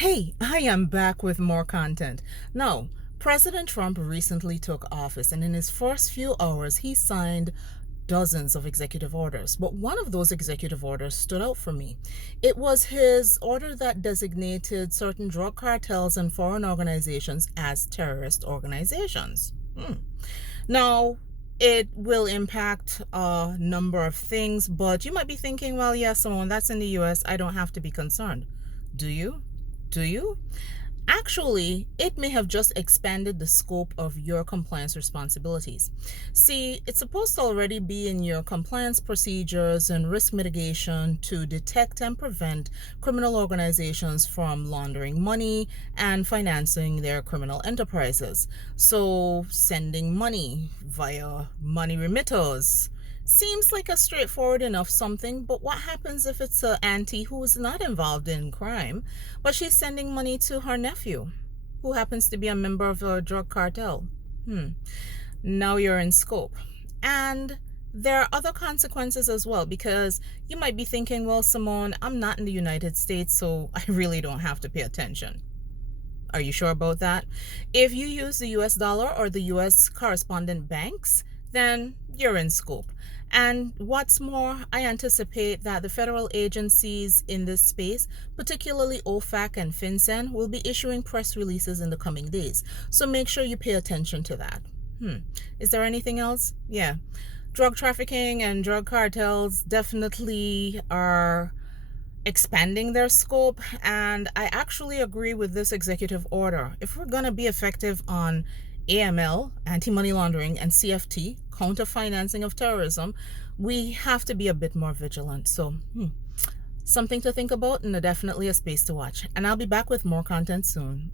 Hey, I am back with more content. Now, President Trump recently took office, and in his first few hours, he signed dozens of executive orders. But one of those executive orders stood out for me. It was his order that designated certain drug cartels and foreign organizations as terrorist organizations. Now, it will impact a number of things, but you might be thinking, well, yeah, Simone, that's in the US. I don't have to be concerned. Do you? Do you? Actually, it may have just expanded the scope of your compliance responsibilities. See, it's supposed to already be in your compliance procedures and risk mitigation to detect and prevent criminal organizations from laundering money and financing their criminal enterprises. So, sending money via money remitters seems like a straightforward enough something, but what happens if it's an auntie who is not involved in crime, but she's sending money to her nephew, who happens to be a member of a drug cartel? Now you're in scope. And there are other consequences as well, because you might be thinking, well, Simone, I'm not in the United States, so I really don't have to pay attention. Are you sure about that? If you use the US dollar or the US Correspondent Banks, then you're in scope. And what's more, I anticipate that the federal agencies in this space, particularly OFAC and FinCEN, will be issuing press releases in the coming days. So make sure you pay attention to that. Is there anything else? Yeah. Drug trafficking and drug cartels definitely are expanding their scope, and I actually agree with this executive order. If we're going to be effective on AML, anti-money laundering, and CFT, counter financing of terrorism, we have to be a bit more vigilant. So something to think about, and definitely a space to watch. And I'll be back with more content soon.